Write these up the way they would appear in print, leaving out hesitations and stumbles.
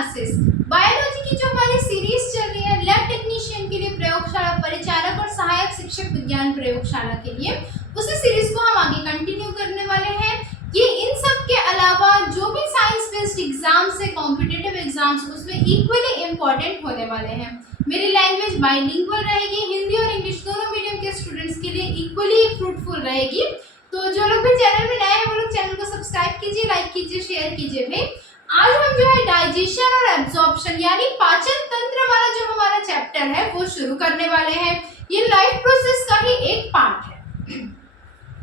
Classes biology की जो हमारी सीरीज चल रही है लैब टेक्नीशियन के लिए प्रयोगशाला परिचालक और सहायक शिक्षक विज्ञान प्रयोगशाला के लिए, उसी सीरीज को हम आगे कंटिन्यू करने वाले हैं। ये इन सब के अलावा जो भी साइंस बेस्ड एग्जाम्स है, कॉम्पिटिटिव एग्जाम्स, उसमें इक्वली इम्पोर्टेंट होने वाले हैं। मेरी लैंग्वेज बाइलिंगुअल रहेगी, हिंदी और इंग्लिश दोनों मीडियम के स्टूडेंट्स के लिए इक्वली फ्रूटफुल रहेगी। तो जो लोग भी चैनल में नए हैं वो लोग चैनल को सब्सक्राइब कीजिए, लाइक कीजिए, शेयर कीजिए। भाई आज हम जो है डाइजेशन और एब्जॉर्प्शन यानी पाचन तंत्र वाला जो हमारा चैप्टर है वो शुरू करने वाले हैं। ये लाइफ प्रोसेस का ही एक पार्ट है।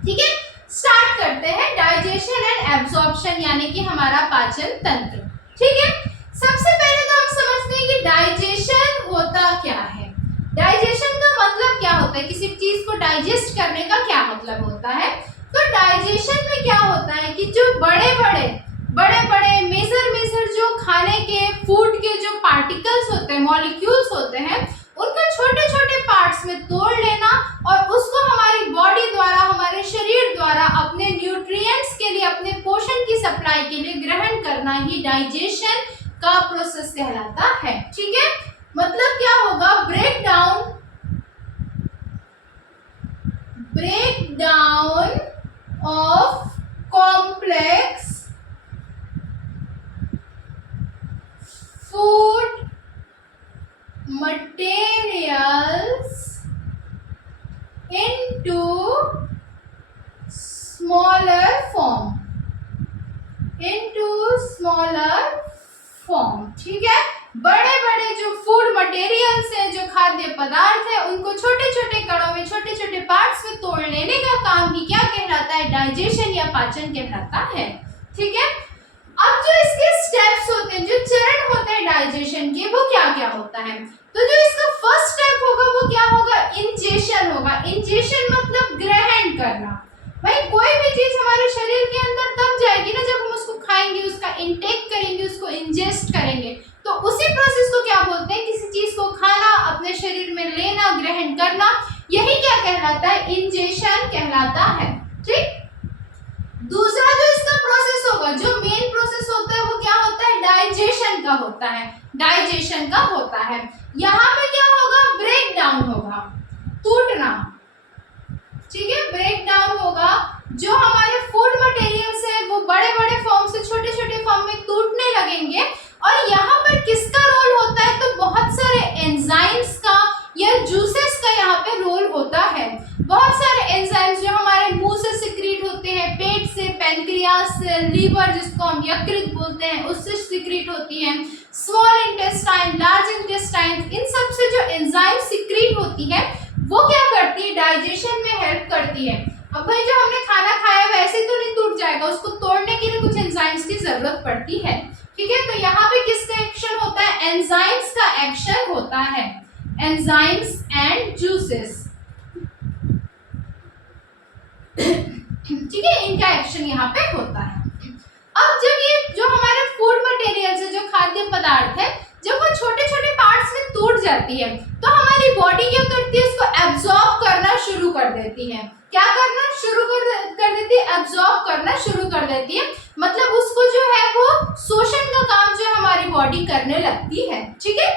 ठीक है, स्टार्ट करते हैं। डाइजेशन एंड एब्जॉर्प्शन यानी कि हमारा पाचन तंत्र। ठीक है, सबसे पहले तो हम समझते हैं कि डाइजेशन होता क्या है। डाइजेशन का मतलब क्या होता है, किसी चीज को डाइजेस्ट करने का क्या मतलब होता है। तो डाइजेशन में क्या होता है कि जो बड़े बड़े मेजर जो खाने के फूड के जो पार्टिकल्स होते हैं, मॉलिक्यूल्स होते हैं, उनको छोटे छोटे पार्ट्स में तोड़ लेना और उसको हमारी बॉडी द्वारा, हमारे शरीर द्वारा अपने न्यूट्रिएंट्स के लिए, अपने पोषण की सप्लाई के लिए ग्रहण करना ही डाइजेशन का प्रोसेस कहलाता है। ठीक है, मतलब क्या होगा, break down of complex food materials into smaller form। ठीक है, बड़े बड़े जो फूड मटेरियल्स हैं, जो खाद्य पदार्थ है, उनको छोटे छोटे कणों में, छोटे छोटे पार्ट्स में तोड़ लेने का काम ही क्या कहलाता है, डाइजेशन या पाचन कहलाता है। ठीक है, अब जो इसके स्टेप्स होते हैं, जो चरण होते हैं डाइजेशन के, वो क्या क्या होता है। तो जो इसका फर्स्ट स्टेप होगा वो क्या होगा, इंजेशन होगा। इंजेशन मतलब ग्रहण करना। भाई कोई भी चीज हमारे शरीर के अंदर तब जाएगी ना जब हम उसको खाएंगे, उसका इंटेक करेंगे, उसको इंजेस्ट करेंगे। तो उसी प्रोसेस को क्या बोलते हैं, किसी चीज को खाना, अपने शरीर में लेना, ग्रहण करना, यही क्या कहलाता है, इंजेशन कहलाता है। ठीक, दूसरा जो इसका प्रोसेस होगा, जो मेन प्रोसेस होता है वो क्या होता है, डाइजेशन का होता है। डाइजेशन का होता है, यहाँ पे क्या होगा, ब्रेक डाउन होगा, टूटना। ठीक है, ब्रेक डाउन होगा, जो हमारे फूड मटेरियल्स है वो बड़े बड़े फॉर्म से छोटे छोटे फॉर्म में टूटने लगेंगे। और यहाँ पर किसका रोल होता है, तो बहुत सारे एंजाइम्स का या जूसेस का यहाँ पे रोल होता है। बहुत सारे एंजाइम्स जो हमारे मुंह से सिक्रीट होते हैं, पेट से, पैनक्रियास से, लीवर जिसको हम यकृत बोलते हैं, उससे सिक्रीट होती है, स्मॉल इंटेस्टाइन, लार्ज इंटेस्टाइन, इन सब से जो एंजाइम सिक्रीट होती है वो क्या करती है, डाइजेशन में हेल्प करती है। अब भाई जो हमने खाना खाया वैसे तो नहीं टूट जाएगा, उसको तोड़ने के लिए कुछ एंजाइम्स की जरूरत पड़ती है। ठीक है, तो यहाँ पे किसका एक्शन होता है, एंजाइम्स का एक्शन होता है, एंजाइम्स एंड जूसेस। ठीक है, इनका एक्शन यहाँ पे होता है। अब जब ये जो हमारे फूड मटेरियल्स है, जो खाद्य पदार्थ है, जब वो छोटे छोटे पार्ट्स में टूट जाती है तो हमारी बॉडी क्या करती है, इसको एब्जॉर्ब करना शुरू कर देती है। क्या करना शुरू कर देती है, एब्जॉर्ब करना शुरू कर देती है। मतलब उसको जो है वो शोषण का काम जो हमारी बॉडी करने लगती है। ठीक है,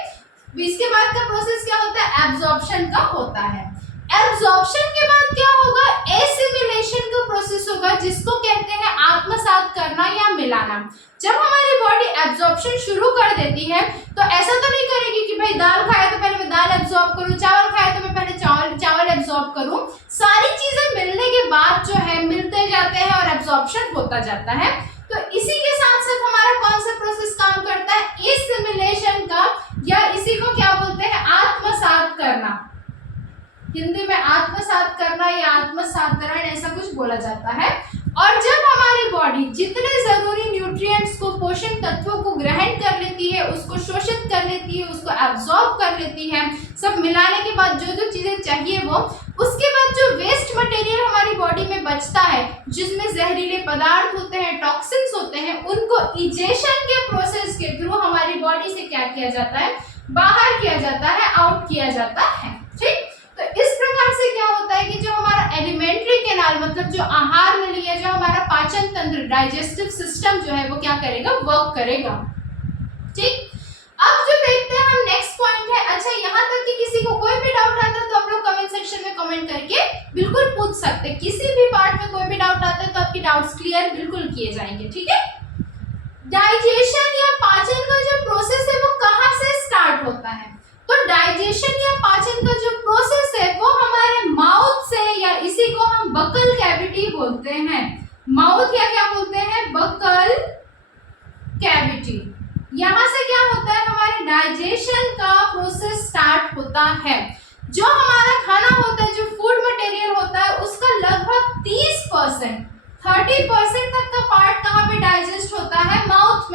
इसके बाद का प्रोसेस क्या होता है, एब्जॉर्प्शन का होता है। एब्जॉर्प्शन के बाद क्या होगा, एसिमिलेशन का प्रोसेस होगा, जिसको कहते हैं आत्मसात करना या मिलाना। जब हमारी बॉडी एब्जॉर्प्शन शुरू कर देती है तो ऐसा तो नहीं करेगी कि भाई दाल खाया तो पहले मैं दाल एब्जॉर्ब करूं, चावल खाया तो मैं पहले चावल एब्जॉर्ब करूं। सारी चीजें मिलने के बाद जो है मिलते जाते हैं और एब्जॉर्प्शन होता जाता है। तो इसी के साथ साथ हमारा कौन सा प्रोसेस काम करता है, एसिमिलेशन का, या इसी को क्या बोलते हैं, आत्मसात करना। हिंदी में आत्मसात करना या आत्मसातरण ऐसा कुछ बोला जाता है। और जब हमारी बॉडी जितने जरूरी न्यूट्रिएंट्स को, पोषण तत्वों को ग्रहण कर लेती है, उसको शोषित कर लेती है, उसको एब्जॉर्ब कर लेती है, सब मिलाने के बाद जो जो चीजें चाहिए वो, उसके बाद जो वेस्ट मटेरियल हमारी बॉडी में बचता है, जिसमें जहरीले पदार्थ होते हैं, टॉक्सिन्स होते हैं, उनको इजेशन के प्रोसेस के थ्रू हमारी बॉडी से क्या किया जाता है, बाहर किया जाता है, आउट किया जाता है। ठीक, तो इस प्रकार से क्या होता है कि जो हमारा एलिमेंट्री कैनाल मतलब जो आहार नली है, जो हमारा पाचन तंत्र, डाइजेस्टिव सिस्टम जो है वो क्या करेगा, वर्क करेगा। ठीक, अब जो देखते हैं हम नेक्स्ट पॉइंट है। अच्छा, यहाँ तक कि किसी को कोई भी डाउट आता है तो आप लोग कमेंट सेक्शन में कमेंट करके बिल्कुल पूछ सकते हैं। किसी भी पार्ट में कोई भी डाउट आता है तो आपके डाउट्स क्लियर बिल्कुल किए जाएंगे। ठीक है, डाइजेशन या पाचन का जो प्रोसेस है वो कहाँ से स्टार्ट होता है? तो डाइजेशन या पाचन का जो प्रोसेस है वो हमारे माउथ से, या इसी को हम बकल कैविटी बोलते हैं। माउथ या क्या बोलते हैं? Buccal cavity. यहाँ से क्या होता है? हमारे डाइजेशन का प्रोसेस स्टार्ट होता है। जो हमारा खाना होता है, जो फूड मटेरियल होता है, उसका लगभग 30% तक का पार्ट कहाँ पे डाइजेस्ट होता है? माउथ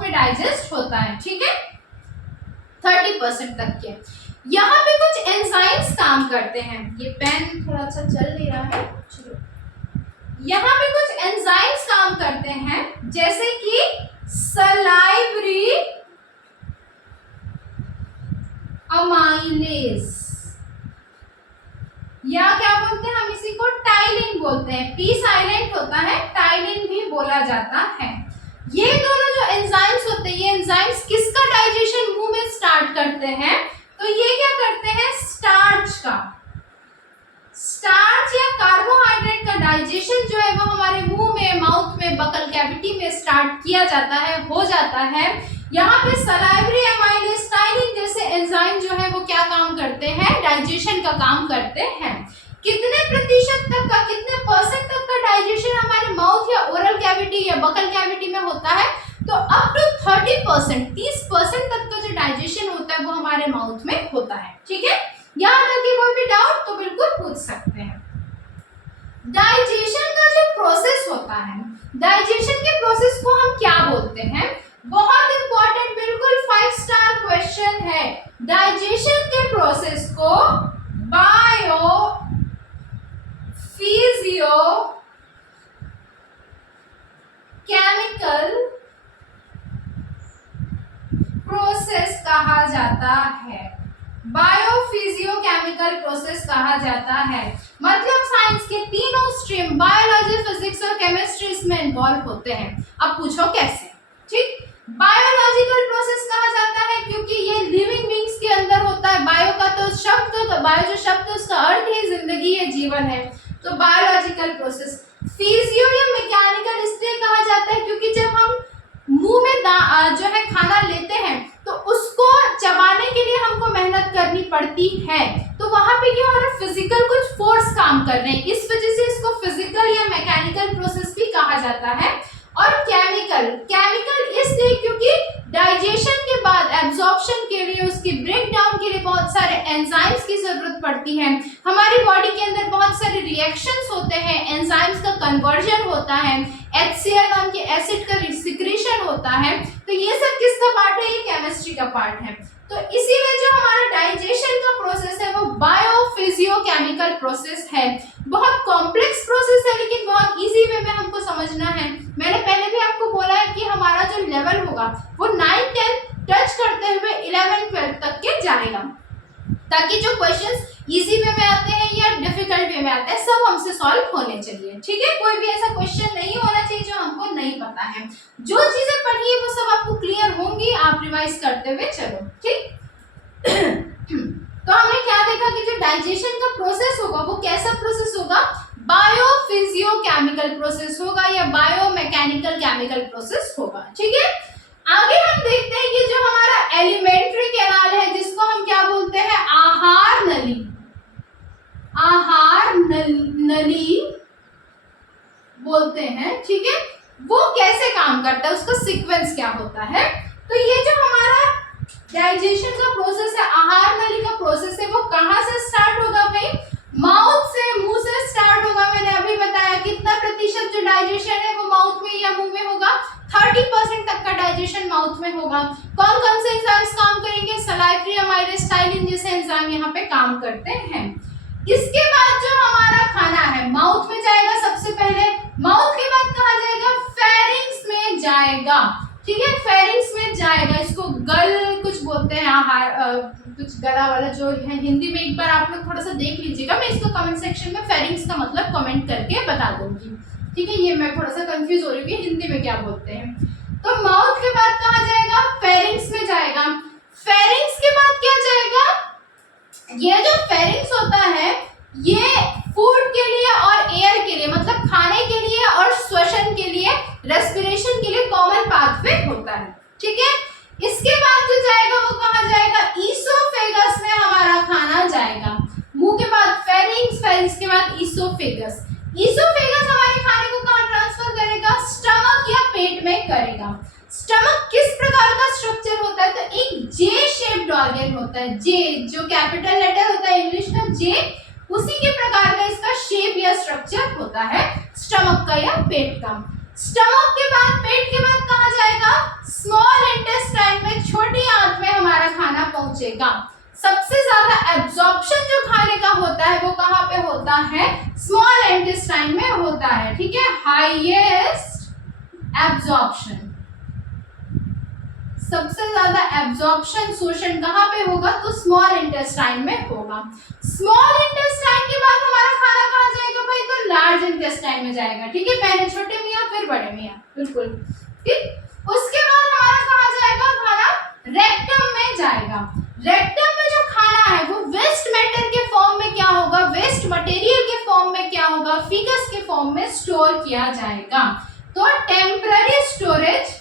में डाइजेस्ट होता है। ठीक है, 30% तक के। यहाँ पे कुछ एंजाइम्स काम करते हैं। ये पेन थोड़ा सा चल नहीं रहा है, चलो। यहाँ पे कुछ एंजाइम्स काम करते हैं, जैसे कि सलाइवरी अमाइलेज, या क्या बोलते हैं हम इसी को? टाइलिन बोलते हैं। पी साइलेंट होता है, टाइलिन भी बोला जाता है। ये दोनों जो एंजाइम्स होते हैं, ये एंजाइम्स किसका डाइजेशन मुंह में स्टार्ट करते हैं? तो ये क्या करते हैं? स्टार्च या कार्बोहाइड्रेट का डाइजेशन जो है वो हमारे मुंह में, माउथ में, बकल कैविटी में स्टार्ट किया जाता है, हो जाता है। यहाँ पे सलाइवरी अमाइलेज, टाइलिन जैसे एंजाइम जो है वो क्या काम करते हैं? डाइजेशन का काम करते हैं। कितने प्रतिशत तक का, कितने परसेंट तक का डाइजेशन हमारे माउथ या ओरल कैविटी या बकल कैविटी में होता है? तो अप टू 30% तक का जो डाइजेशन होता है वो हमारे माउथ में होता है। ठीक है, यहाँ तक कि कोई भी डाउट तो बिल्कुल पूछ सकते हैं। डाइजेशन का जो प्रोसेस होता है, डाइजेशन के प्रोसेस को हम क्या बोलते हैं? बहुत इंपॉर्टेंट, बिल्कुल 5 स्टार क्वेश्चन है। डाइजेशन के प्रोसेस को बायो फिजियो केमिकल प्रोसेस कहा जाता है। बायोफिजियोकेमिकल प्रोसेस कहा जाता है। मतलब साइंस के तीनों स्ट्रीम, बायोलॉजी, फिजिक्स और केमिस्ट्री इसमें इन्वॉल्व होते हैं। अब पूछो कैसे? ठीक, बायोलॉजिकल प्रोसेस कहा जाता है क्योंकि ये लिविंग बींग्स के अंदर होता है। बायो का तो शब्द, बायो जो शब्द है उसका अर्थ ही जिंदगी है, जीवन है, तो बायोलॉजिकल प्रोसेस। फिजियो या मैकेनिकल इसलिए कहा जाता है क्योंकि जब हम मुंह में जो है खाना लेते हैं तो उसको चबाने के लिए हमको मेहनत करनी पड़ती है, तो वहां पे क्या हो रहा है? फिजिकल कुछ फोर्स काम कर रहे हैं, इस वजह से इसको फिजिकल या मैकेनिकल प्रोसेस भी कहा जाता है। और केमिकल इसलिए क्योंकि डाइजेशन के बाद एब्जॉर्प्शन के लिए, उसकी ब्रेक डाउन के लिए बहुत सारे एंजाइम्स की जरूरत पड़ती है। हमारी बॉडी के अंदर बहुत सारे रिएक्शंस होते हैं, एंजाइम्स का कन्वर्जन होता है, HCl नाम के एसिड का सिक्रीशन होता है। तो ये सब किसका पार्ट है? ये केमिस्ट्री का पार्ट है। तो इसी में जो हमारा डाइजेशन का प्रोसेस है वो बायोफिजियोकेमिकल प्रोसेस है। बहुत कॉम्प्लेक्स प्रोसेस है लेकिन बहुत इजी वे में हमको समझना है। मैंने पहले भी आपको बोला है कि हमारा जो लेवल होगा वो 9, 10 टच करते हुए 11, 12 तक के जाएगा, ताकि जो क्वेश्चंस इजी वे में आते हैं या डिफिकल्ट वे में आते हैं सब हमसे सॉल्व होने चाहिए। ठीक है, कोई भी ऐसा क्वेश्चन नहीं होना चाहिए जो हमको नहीं पता है। जो चीजें पढ़ी है वो सब आपको क्लियर होंगी, आप रिवाइज करते हुए चलो। ठीक तो हमने क्या देखा कि जो डाइजेशन का प्रोसेस होगा वो कैसा प्रोसेस होगा? बायोफिजियोकेमिकल प्रोसेस होगा या बायोमैकेनिकल केमिकल प्रोसेस होगा। ठीक है, आगे हम देखते हैं कि जो हमारा एलिमेंट्री कैनाल है, जिसको हम क्या बोलते हैं? आहार नली। आहार नली बोलते हैं। ठीक है, वो कैसे काम करता है, उसका सीक्वेंस क्या होता है? तो ये जो हमारा डाइजेशन का प्रोसेस है, आहार नली का प्रोसेस है, वो कहाँ से स्टार्ट होगा भाई? माउथ से, मुंह से स्टार्ट होगा। मैंने अभी बताया कितना प्रतिशत जो डाइजेशन है वो माउथ में या मुंह में होगा? 30% तक का डाइजेशन माउथ में होगा। कौन कौन से एंजाइम्स काम करेंगे? सलाइवरी अमाइलेज, टाइलिन जैसे एंजाइम यहाँ पे काम करते हैं। इसके बाद जो हमारा खाना है माउथ में जाएगा सबसे पहले, माउथ के बाद कहाँ जाएगा? फेरिंग्स में जाएगा। ठीक है, फेरिंग्स में जाएगा। इसको गल कुछ बोलते हैं, आहार कुछ गला वाला जो है, हिंदी में एक बार आप लोग थोड़ा सा देख लीजिएगा। मैं इसको कमेंट सेक्शन में फेरिंग्स का मतलब कमेंट करके बता दूंगी। ठीक है, ये मैं थोड़ा सा कंफ्यूज हो रही हूँ कि हिंदी में क्या बोलते हैं। तो माउथ के बाद कहाँ जाएगा, फेरिंग्स में जाएगा। फेरिंग्स के बाद क्या जाएगा, ये जो फेरिंग्स होता है ये फूड के लिए और एयर के लिए, मतलब खाने के लिए और श्वसन के लिए, रेस्पिरेशन के लिए कॉमन पाथवे होता है, ठीक है। इसके बाद जो जाएगा वो कहाँ जाएगा, ईसोफेगस में हमारा खाना जाएगा। मुंह के बाद फेरिंग्स, फेरिंग्स के बाद ईसोफेगस। ईसोफेगस हमारे खाने को कहाँ ट्रांसफर करेगा, स्टमक या पेट में करेगा। स्टमक किस प्रकार का स्ट्रक्चर होता है, तो एक जे शेप्ड ऑर्गन होता है। जे जो कैपिटल लेटर होता है इंग्लिश का जे, उसी के प्रकार का इसका शेप या स्ट्रक्चर होता है स्टमक का या पेट का। स्टमक के बाद, पेट के बाद कहाँ जाएगा, स्मॉल इंटेस्टाइन में, छोटी आंत में हमारा खाना पहुंचेगा। सबसे ज्यादा एब्जॉर्प्शन जो खाने का होता है वो कहाँ पे होता है, स्मॉल इंटेस्टाइन में होता है, ठीक है। हाईएस्ट एब्जॉर्प्शन, सबसे ज्यादा एब्जॉर्प्शन, शोषण कहाँ पे होगा, तो स्मॉल इंटेस्टाइन में होगा। स्मॉल इंटेस्टाइन के बाद हमारा खाना कहाँ जाएगा भाई, तो लार्ज इंटेस्टाइन में जाएगा, ठीक है। पहले छोटे मियाँ फिर बड़े मियाँ, बिल्कुल ठीक। उसके बाद हमारा कहाँ जाएगा खाना, रेक्टम में जाएगा। रेक्टम में जो खाना है वो वेस्ट मैटर के फॉर्म में क्या होगा, वेस्ट मटेरियल के फॉर्म में क्या होगा, फीकस के फॉर्म में स्टोर किया जाएगा। तो temporary storage,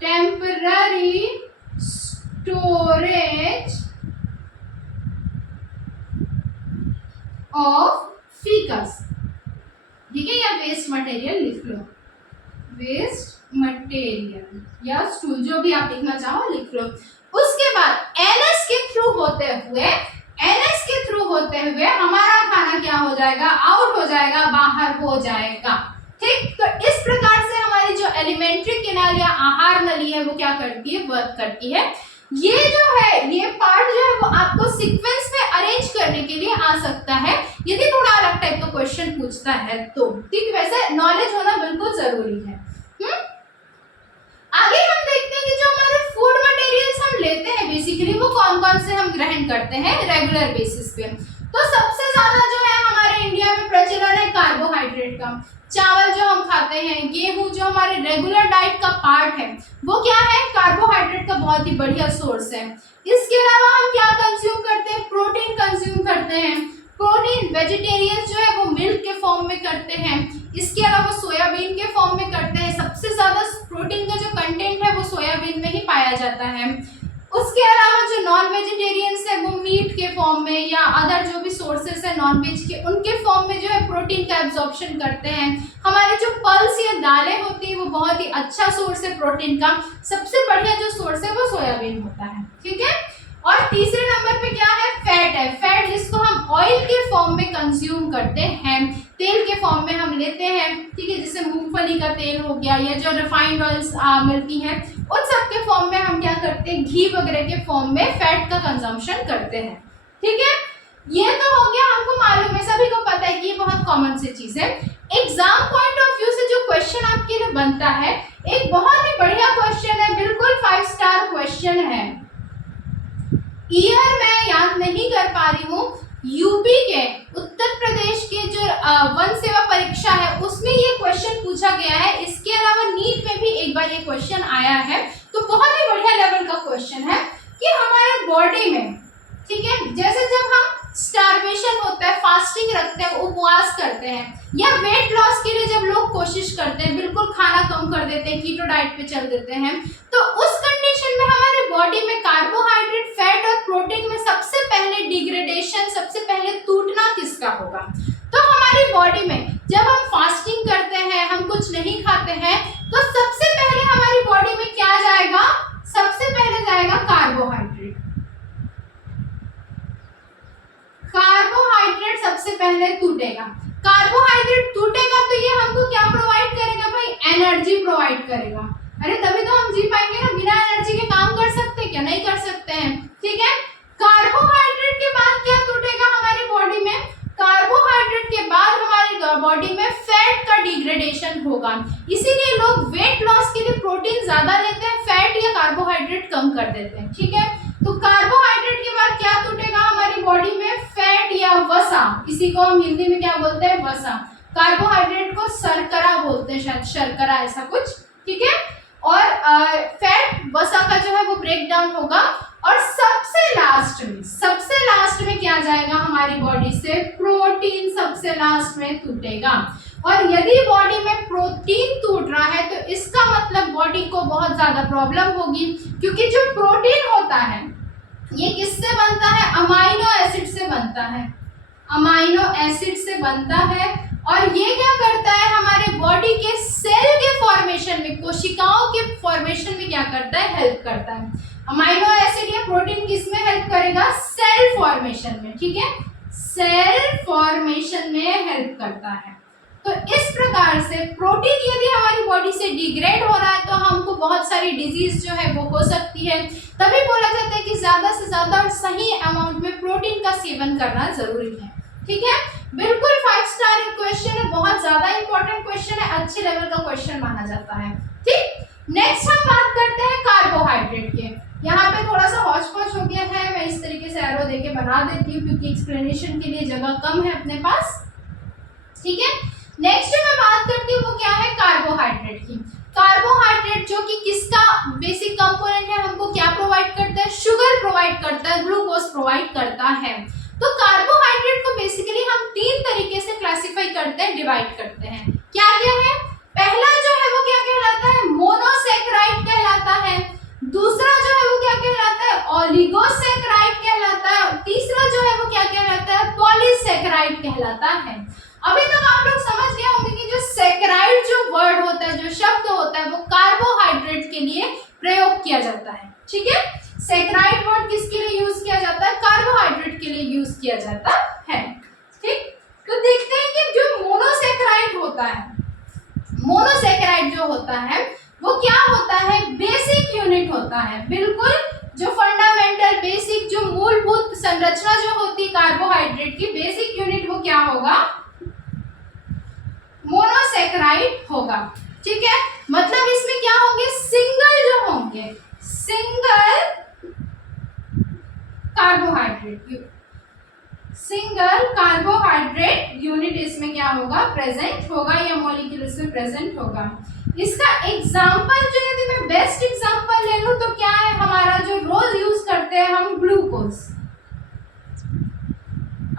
temporary storage of faeces, ठीक है, या वेस्ट मटेरियल लिख लो, वेस्ट मटेरियल या स्टूल, जो भी आप लिखना चाहो लिख लो। उसके बाद एनएस के थ्रू होते हुए, एनएस के थ्रू होते हुए हमारा खाना क्या हो जाएगा, आउट हो जाएगा, बाहर हो जाएगा, ठीक। तो इस प्रकार से हमारी जो एलिमेंट्री कैनाल या आहार नली है वो क्या करती है, वर्क करती है। ये जो है, ये पार्ट जो है वो आपको सीक्वेंस में अरेंज करने के लिए आ सकता है यदि थोड़ा अलग टाइप का क्वेश्चन पूछता है तो, ठीक। वैसे नॉलेज होना बिल्कुल जरूरी है। आगे हम देखते हैं कि जो हमारे फूड मटेरियल्स हम लेते हैं बेसिकली वो कौन कौन से हम ग्रहण करते हैं रेगुलर बेसिस पे। तो सबसे ज्यादा जो है हमारे इंडिया में प्रचलन है कार्बोहाइड्रेट का। चावल जो हम खाते हैं, गेहूं जो हमारे रेगुलर डाइट का पार्ट है, वो क्या है, कार्बोहाइड्रेट का बहुत ही बढ़िया सोर्स है। इसके अलावा हम क्या कंज्यूम करते हैं, प्रोटीन कंज्यूम करते हैं। प्रोटीन वेजिटेरियन जो है वो मिल्क के फॉर्म में करते हैं, इसके अलावा सोयाबीन के फॉर्म में करते हैं। सबसे ज्यादा प्रोटीन का जो कंटेंट है वो सोयाबीन में ही पाया जाता है। उसके अलावा जो नॉन वेजिटेरियंस है वो मीट के फॉर्म में या अदर जो भी सोर्सेस है नॉन वेज के, उनके फॉर्म में जो है प्रोटीन का एब्जॉर्प्शन करते हैं। हमारे जो पल्स या दालें होती है वो बहुत ही अच्छा सोर्स है प्रोटीन का। सबसे बढ़िया जो सोर्स है वो सोयाबीन होता है, ठीक है। और तीसरे नंबर पे क्या है, फैट है। फैट जिसको हम ऑयल के फॉर्म में कंज्यूम करते हैं, तेल के फॉर्म में हम लेते हैं, ठीक है, जैसे मूंगफली का तेल हो गया या जो रिफाइंड ऑयल्स मिलती हैं, उन सब के फॉर्म में हम क्या करते हैं, घी वगैरह के फॉर्म में फैट का कंजम्पशन करते हैं, ठीक है। ये तो हो गया, हमको मालूम है, सभी को पता है कि ये बहुत कॉमन सी चीज है। एग्जाम पॉइंट ऑफ व्यू से जो क्वेश्चन आपके लिए बनता है, एक बहुत ही बढ़िया क्वेश्चन है, बिल्कुल 5 स्टार क्वेश्चन है। ईयर मैं याद नहीं कर पा रही हूँ, यूपी के, उत्तर प्रदेश के जो वन सेवा परीक्षा है उसमें ये क्वेश्चन पूछा गया है। इसके अलावा नीट में भी एक बार ये क्वेश्चन आया है। तो बहुत ही बढ़िया लेवल का क्वेश्चन है कि हमारे बॉडी में, ठीक है, जैसे जब हम स्टार्वेशन होता है, फास्टिंग रखते हैं, उपवास करते हैं, या वेट लॉस के लिए जब लोग कोशिश करते हैं, बिल्कुल खाना कम कर देते हैं, कीटो डाइट पे चल देते हैं, तो उस कंडीशन में हमारे बॉडी में कार्बोहाइड्रेट, फैट और प्रोटीन में सबसे पहले डिग्रेडेशन, सबसे पहले टूटना किसका होगा? तो हमारी बॉडी में जब हम फास्टिंग करते हैं, हम कुछ नहीं खाते हैं, तो सबसे पहले हमारी बॉडी में क्या जाएगा? सबसे पहले जाएगा कार्बोहाइड्रेट। कार्बोहाइड्रेट सबसे पहले टूटेगा। कार्बोहाइड्रेट टूटेगा तो ये हमको क्या प्रोवाइड करेगा भाई? एनर्जी प्रोवाइड करेगा। अरे तभी तो हम जी पाएंगे ना, बिना एनर्जी के काम कर सकते क्या? नहीं कर सकते हैं, ठीक है। कार्बोहाइड्रेट के बाद क्या टूटेगा हमारी बॉडी में? कार्बोहाइड्रेट के बाद हमारी बॉडी में फैट का डिग्रेडेशन होगा। इसीलिए लोग वेट लॉस के लिए प्रोटीन ज्यादा लेते हैं, फैट या कार्बोहाइड्रेट कम कर देते हैं, ठीक है। तो कार्बोहाइड्रेट के बाद क्या टूटेगा हमारी बॉडी में? फैट या वसा। इसी को हम हिंदी में क्या बोलते हैं? वसा। कार्बोहाइड्रेट को शर्करा बोलते हैं, शायद शर्करा ऐसा कुछ ठीक है। और फैट वसा का जो है वो ब्रेक डाउन होगा और सबसे लास्ट में क्या जाएगा हमारी बॉडी से, प्रोटीन सबसे लास्ट में टूटेगा। और यदि बॉडी में प्रोटीन टूट रहा है तो इसका मतलब बॉडी को बहुत ज्यादा प्रॉब्लम होगी, क्योंकि जो प्रोटीन होता है ये किससे बनता है, अमाइनो एसिड से बनता है, अमाइनो एसिड से बनता है। और ये क्या करता है, हमारे बॉडी के सेल के फॉर्मेशन में, कोशिकाओं के फॉर्मेशन में क्या करता है, हेल्प करता है। अमाइनो एसिड या प्रोटीन किस में हेल्प करेगा, सेल फॉर्मेशन में, ठीक है, सेल फॉर्मेशन में हेल्प करता है। तो इस प्रकार से प्रोटीन यदि हमारी बॉडी से डिग्रेड हो रहा है तो हमको बहुत सारी डिजीज जो है वो हो सकती है। तभी बोला जाता है कि ज्यादा से ज्यादा और सही अमाउंट में प्रोटीन का सेवन करना जरूरी है, ठीक है। बिल्कुल 5 स्टार क्वेश्चन है, बहुत ज्यादा इंपॉर्टेंट क्वेश्चन है, अच्छे लेवल का क्वेश्चन माना जाता है, ठीक। नेक्स्ट हम बात करते हैं कार्बोहाइड्रेट के। यहाँ पे थोड़ा सा हौच पौच हो गया है, मैं इस तरीके से एरो देके बना देती हूँ क्योंकि एक्सप्लेनेशन के लिए जगह कम है अपने पास, ठीक है। नेक्स्ट जो मैं बात करती हूँ वो क्या है, कार्बोहाइड्रेट की। कार्बोहाइड्रेट जो कि किसका बेसिक कंपोनेंट है, हमको क्या प्रोवाइड करता है, शुगर प्रोवाइड करता है, ग्लूकोज प्रोवाइड करता है। तो कार्बोहाइड्रेट को बेसिकली हम 3 तरीके से क्लासिफाई करते हैं, डिवाइड करते हैं। क्या क्या है, पहला जो है वो क्या कहलाता है, मोनोसैकेराइड कहलाता है। दूसरा जो है वो क्या कहलाता है, ओलिगोसैकेराइड कहलाता है। तीसरा जो है वो क्या कहलाता है, पॉलीसैकेराइड कहलाता है। अभी तक आप लोग समझ गए होंगे कि जो सैकेराइड जो वर्ड होता है, जो शब्द होता है, वो कार्बोहाइड्रेट के लिए प्रयोग किया जाता है, ठीक है। सैकेराइड वर्ड किसके लिए यूज किया जाता है, कार्बोहाइड्रेट के लिए यूज किया जाता है, ठीक। तो देखते हैं कि जो मोनोसैकेराइड होता है, मोनोसैकेराइड जो होता है वो क्या होता है, बेसिक यूनिट होता है, बिल्कुल जो फंडामेंटल बेसिक जो मूलभूत संरचना जो होती है कार्बोहाइड्रेट की, बेसिक यूनिट वो क्या होगा, मोनोसैकेराइड होगा, ठीक है। मतलब इसमें क्या होंगे, सिंगल जो होंगे, सिंगल कार्बोहाइड्रेट यूनिट इसमें क्या होगा, प्रेजेंट होगा या मॉलिक्यूल इसमें प्रेजेंट होगा। इसका एग्जांपल जो यदि मैं बेस्ट एग्जांपल ले लूं तो क्या है, हमारा जो रोज यूज करते हैं हम ग्लूकोज।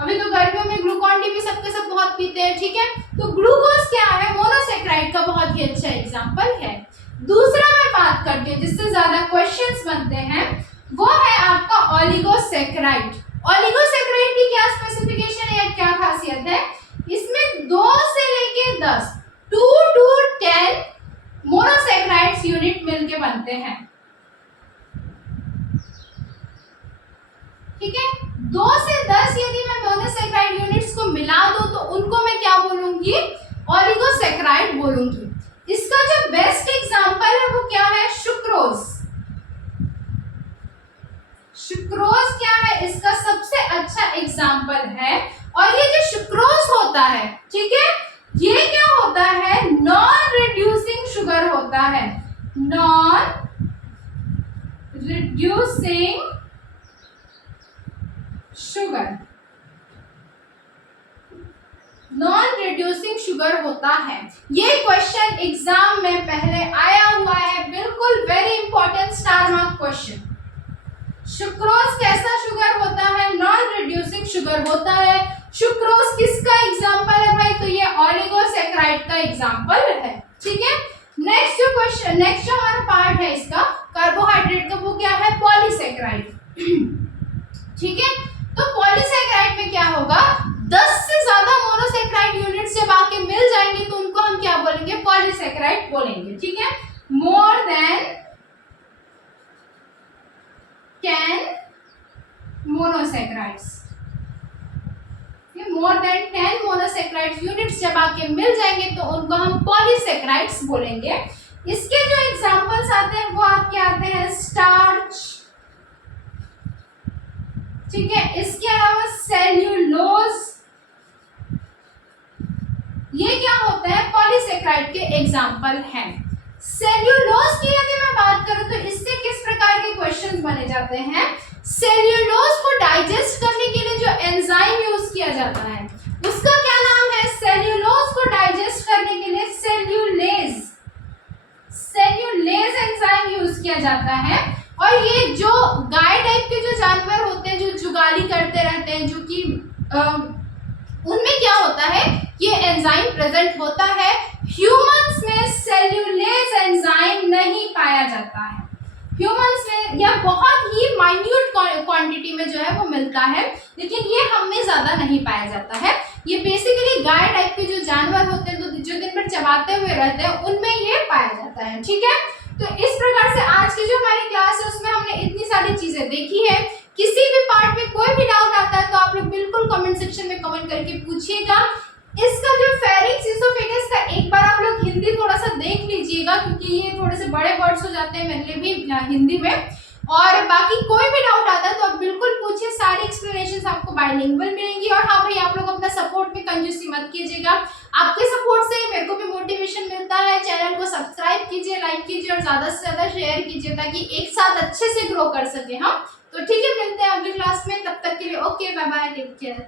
अभी तो गर्मियों में ग्लूकॉन डी भी सबके सब बहुत पीते हैं, ठीक है। तो ग्लूकोज क्या है, मोनोसैकेराइड का बहुत ही अच्छा एग्जांपल है। दूसरा मैं बात करती हूँ जिससे ज्यादा क्वेश्चंस बनते हैं, वो है आपका ओलिगोसैकेराइड। ओलिगोसैकेराइड की क्या स्पेसिफिकेशन है या क्या खासियत है, इसमें 2 से लेके 10 2 to 10 मोनोसैकेराइड्स यूनिट मिलके बनते हैं, ठीक है। 2 से 10 यदि मैं मोनोसैकेराइड यूनिट्स को मिला दूं तो उनको मैं क्या बोलूंगी, ओलिगोसैकेराइड बोलूंगी। इसका जो बेस्ट एग्जांपल है वो क्या है, सुक्रोज। सुक्रोज क्या है, इसका सबसे अच्छा एग्जांपल है। और ये जो सुक्रोज होता है, ठीक है, ये क्या होता है, नॉन रिड्यूसिंग शुगर होता है, non reducing sugar, non reducing sugar होता है। ये क्वेश्चन एग्जाम में पहले आया हुआ है, बिल्कुल very important star mark question. Sucrose कैसा शुगर होता है, नॉन रिड्यूसिंग शुगर होता है। सुक्रोज किसका एग्जांपल है भाई, तो ये ओलिगोसैकेराइड का एग्जांपल है, ठीक है। नेक्स्ट जो क्वेश्चन, नेक्स्ट जो हमारा पार्ट है इसका कार्बोहाइड्रेट का, वो क्या है, पॉलीसैकेराइड, ठीक है। तो पॉलीसैकेराइड में क्या होगा, 10 से ज्यादा मोनोसैकेराइड यूनिट्स जब आके मिल जाएंगे तो उनको हम क्या बोलेंगे, पॉलीसैकेराइड बोलेंगे, ठीक है। More than 10 monosaccharides, more than 10 monosaccharide units जब आके मिल जाएंगे तो उनको हम पॉलीसैकेराइड्स बोलेंगे। इसके जो एग्जांपल्स आते हैं वो आपके आते हैं स्टार्च, ठीक है। इसके अलावा सेल्यूलोज, ये क्या होता है, पॉलीसैकेराइड के एग्जांपल हैं। सेल्यूलोज की यदि मैं बात करूं तो इससे किस प्रकार के क्वेश्चंस बने जाते हैं, सेल्यूलोज को डाइजेस्ट करने के लिए जो एंजाइम यूज किया जाता है उसका क्या नाम है, सेल्यूलोज को डाइजेस्ट करने के लिए सेल्यूलेज, उनमें क्या होता है, ये एंजाइम प्रेजेंट होता है। ह्यूमंस में सेल्यूलेज एंजाइम नहीं पाया जाता है, ह्यूमंस में या बहुत ही माइन्यूट क्वांटिटी में जो है वो मिलता है, लेकिन ये हम में ज़्यादा नहीं पाया जाता है। ये बेसिकली गाय टाइप के जो जानवर होते हैं जो दिन भर चबाते हुए रहते हैं उनमें ये पाया जाता है। ठीक है, तो इस प्रकार से आज की जो हमारी क्लास है उसमें हमने इतनी सारी चीज़ें देखी है। किसी भी पार्ट में कोई भी डाउट आता है तो आप लोग बिल्कुल कमेंट सेक्शन में कमेंट करके पूछिएगा। इसका जो फेरिंक्स इसोफेगस का एक बार आप लोग हिंदी थोड़ा सा देख लीजिएगा, क्योंकि ये थोड़े से बड़े वर्ड्स हो जाते हैं मेरे लिए भी हिंदी में। और बाकी कोई भी डाउट आता है तो आप बिल्कुल पूछिए, सारी एक्सप्लेनेशंस आपको बाइलिंगुअल मिलेंगी। और हाँ भाई, आप लोग अपना सपोर्ट में कंजूसी मत कीजिएगा, आपके सपोर्ट से मेरे को भी मोटिवेशन मिलता है। चैनल को सब्सक्राइब कीजिए, लाइक कीजिए और ज़्यादा से ज़्यादा शेयर कीजिए ताकि एक साथ अच्छे से ग्रो कर सके हम। तो ठीक है, मिलते हैं अगली क्लास में, तब तक के लिए okay, bye bye, take care.